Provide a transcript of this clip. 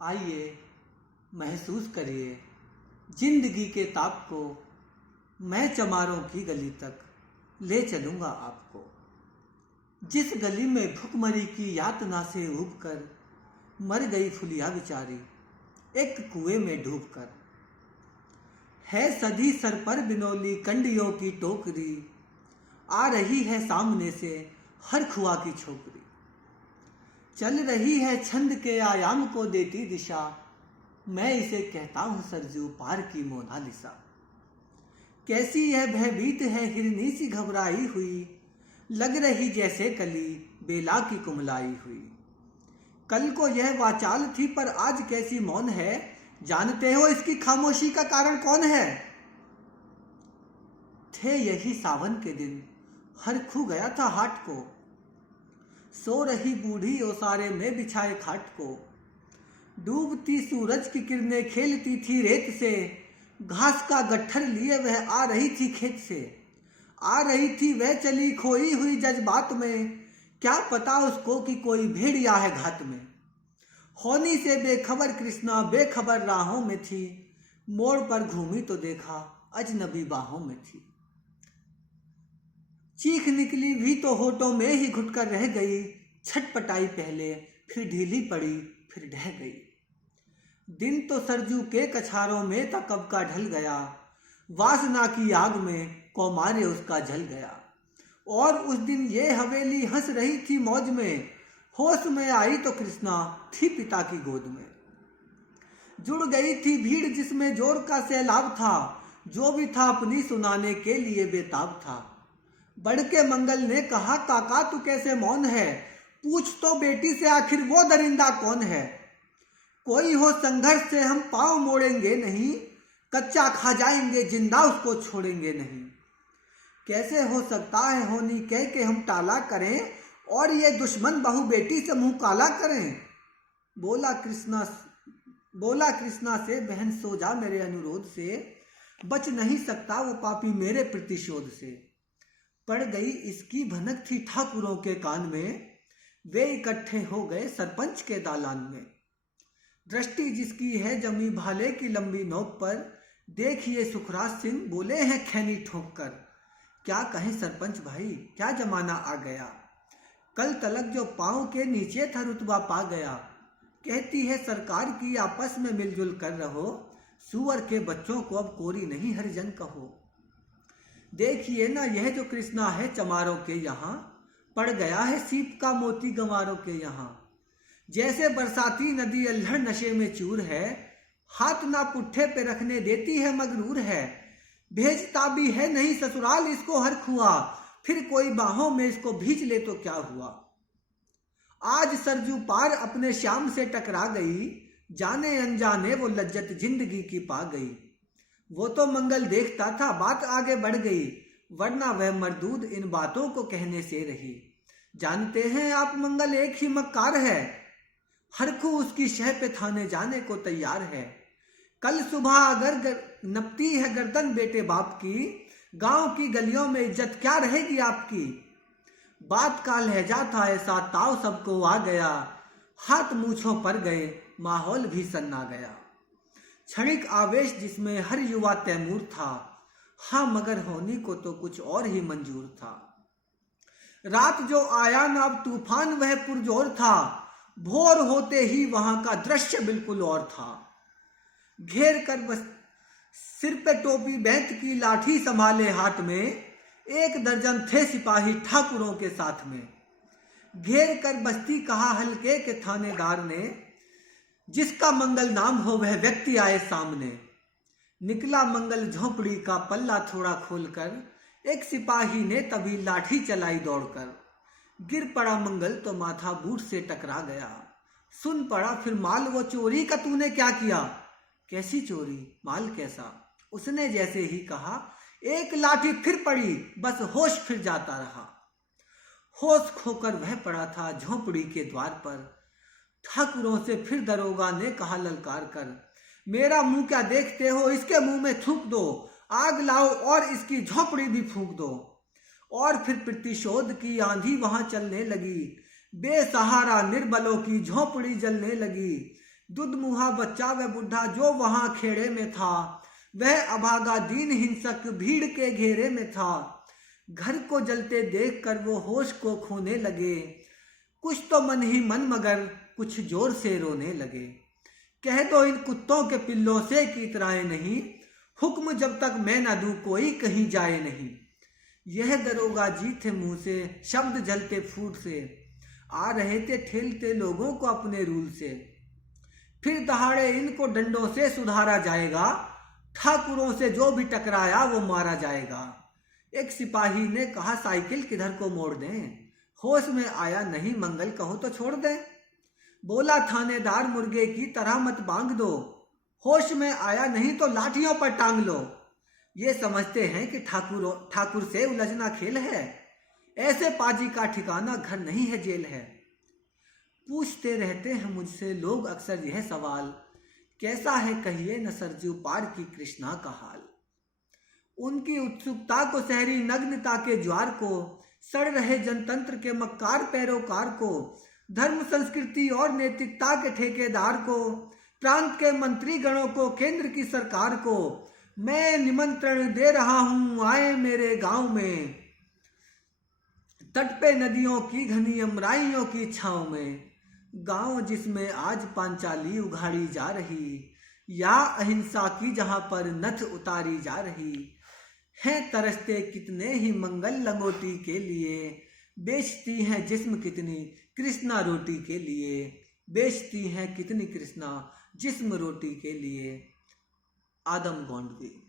आइए महसूस करिए जिंदगी के ताप को। मैं चमारों की गली तक ले चलूँगा आपको, जिस गली में भुखमरी की यातना से ऊब कर मर गई फुलिया बेचारी एक कुएं में डूब कर। है सधी सर पर बिनौली कंडियों की टोकरी, आ रही है सामने से हर खुआ की छोकरी। चल रही है छंद के आयाम को देती दिशा, मैं इसे कहता हूँ सरजू पार की मोनालिसा। कैसी यह भयभीत है हिरनी सी घबराई हुई, लग रही जैसे कली बेला की कुमलाई हुई। कल को यह वाचाल थी पर आज कैसी मौन है, जानते हो इसकी खामोशी का कारण कौन है? थे यही सावन के दिन हर खू गया था हाट को, सो रही बूढ़ी ओसारे में बिछाए खाट को। डूबती सूरज की किरणें खेलती थी रेत से, घास का गट्ठर लिए वह आ रही थी खेत से। आ रही थी वह चली खोई हुई जज्बात में, क्या पता उसको कि कोई भेड़िया है घात में। होनी से बेखबर कृष्णा बेखबर राहों में थी, मोड़ पर घूमी तो देखा अजनबी बाहों में थी। चीख निकली भी तो होठों में ही घुटकर रह गई, छटपटाई पहले फिर ढीली पड़ी फिर ढह गई। दिन तो सरजू के कछारों में था कब का ढल गया, वासना की आग में कौमार्य उसका जल गया। और उस दिन ये हवेली हंस रही थी मौज में, होश में आई तो कृष्णा थी पिता की गोद में। जुड़ गई थी भीड़ जिसमें जोर का सैलाब था, जो भी था अपनी सुनाने के लिए बेताब था। बढ़ के मंगल ने कहा काका तू कैसे मौन है, पूछ तो बेटी से आखिर वो दरिंदा कौन है। कोई हो संघर्ष से हम पांव मोड़ेंगे नहीं, कच्चा खा जाएंगे जिंदा उसको छोड़ेंगे नहीं। कैसे हो सकता है होनी कह के हम टाला करें, और ये दुश्मन बहू बेटी से मुंह काला करें। बोला कृष्णा से बहन सो जा मेरे अनुरोध से, बच नहीं सकता वो पापी मेरे प्रतिशोध से। पड़ गई इसकी भनक थी ठाकुरों के कान में, वे इकट्ठे हो गए सरपंच के दालान में। दृष्टि जिसकी है जमी भाले की लंबी नोक पर, देखिए सुखराज सिंह बोले हैं खैनी ठोक कर। क्या कहें सरपंच भाई क्या जमाना आ गया, कल तलक जो पांव के नीचे था रुतबा पा गया। कहती है सरकार की आपस में मिलजुल कर रहो, सुअर के बच्चों को अब कोरी नहीं हरिजन कहो। देखिए ना यह जो कृष्णा है चमारों के यहाँ, पड़ गया है सीप का मोती गंवारों के यहाँ। जैसे बरसाती नदी अल्हड़ नशे में चूर है, हाथ ना पुट्ठे पे रखने देती है मगरूर है। भेजता भी है नहीं ससुराल इसको हर खुआ, फिर कोई बाहों में इसको भींच ले तो क्या हुआ। आज सरजू पार अपने श्याम से टकरा गई, जाने अनजाने वो लज्जत जिंदगी की पा गई। वो तो मंगल देखता था बात आगे बढ़ गई, वरना वह मरदूद इन बातों को कहने से रही। जानते हैं आप मंगल एक ही मक्कार है, हरखू उसकी शह पे थाने जाने को तैयार है। कल सुबह अगर नपती है गर्दन बेटे बाप की, गांव की गलियों में इज्जत क्या रहेगी आपकी। बात का लहजा था ऐसा ताव सबको आ गया, हाथ मूछों पर गए माहौल भी सन्ना गया। क्षणिक आवेश जिसमें हर युवा तैमूर था, हाँ मगर होनी को तो कुछ और ही मंजूर था। रात जो आया ना अब तूफान वह पुरजोर था, भोर होते ही वहां का दृश्य बिल्कुल और था। घेर कर बस सिर पे टोपी बैंत की लाठी संभाले हाथ में, 1 दर्जन थे सिपाही ठाकुरों के साथ में। घेर कर बस्ती कहा हल्के के थानेदार ने, जिसका मंगल नाम हो वह व्यक्ति आए सामने। निकला मंगल झोपड़ी का पल्ला थोड़ा खोलकर, एक सिपाही ने तभी लाठी चलाई दौड़कर। गिर पड़ा मंगल तो माथा बूट से टकरा गया, सुन पड़ा फिर माल वो चोरी का तूने क्या किया। कैसी चोरी माल कैसा, उसने जैसे ही कहा, एक लाठी फिर पड़ी बस होश फिर जाता रहा। होश खोकर वह पड़ा था झोपड़ी के द्वार पर, ठाकुरों से फिर दरोगा ने कहा ललकार कर, मेरा मुंह क्या देखते हो, इसके मुंह में थूक दो, आग लाओ और इसकी झोपड़ी भी फूंक दो। और फिर प्रतिशोध की आंधी वहां चलने लगी, बेसहारा निर्बलों की झोपड़ी जलने लगी। दुधमुहा बच्चा व बुढ़ा जो वहां खेड़े में था, वह अभागा दीन हिंसक भीड़ के घेरे में था। घर को जलते देखकर वो होश को खोने लगे, कुछ तो मन ही मन मगर कुछ जोर से रोने लगे। कह दो इन कुत्तों के पिल्लों से कि इतराए नहीं, हुक्म जब तक मैं न दूं कोई कहीं जाए नहीं। यह दरोगा जी थे मुंह से शब्द जलते फूट से, आ रहे थे ठेलते लोगों को अपने रूल से। फिर दहाड़े इनको डंडों से सुधारा जाएगा, ठाकुरों से जो भी टकराया वो मारा जाएगा। एक सिपाही ने कहा साइकिल किधर को मोड़ दें, होश में आया नहीं मंगल कहो तो छोड़ दें। बोला थानेदार मुर्गे की तरह मत बांग दो, होश में आया नहीं तो लाठियों पर टांग लो। ये समझते हैं कि ठाकुर से उलझना खेल है, ऐसे पाजी का ठिकाना घर नहीं है जेल है। पूछते रहते हैं मुझसे लोग अक्सर यह सवाल, कैसा है कहिए न सरजू पार की कृष्णा का हाल। उनकी उत्सुकता को शहरी नग्नता के ज्वार को, सड़ रहे जनतंत्र के मक्कार पैरोकार को, धर्म संस्कृति और नैतिकता के ठेकेदार को, प्रांत के मंत्री गणों को, केंद्र की सरकार को मैं निमंत्रण दे रहा हूं आए मेरे गांव में। तट पे नदियों की घनी अमराइयों की छांव में, गांव जिसमें आज पांचाली उघाड़ी जा रही, या अहिंसा की जहां पर नथ उतारी जा रही हैं। तरसते कितने ही मंगल लंगोटी के लिए, बेचती हैं जिस्म कितनी कृष्णा रोटी के लिए, बेचती हैं कितनी कृष्णा जिस्म रोटी के लिए। आदम गोंडवी।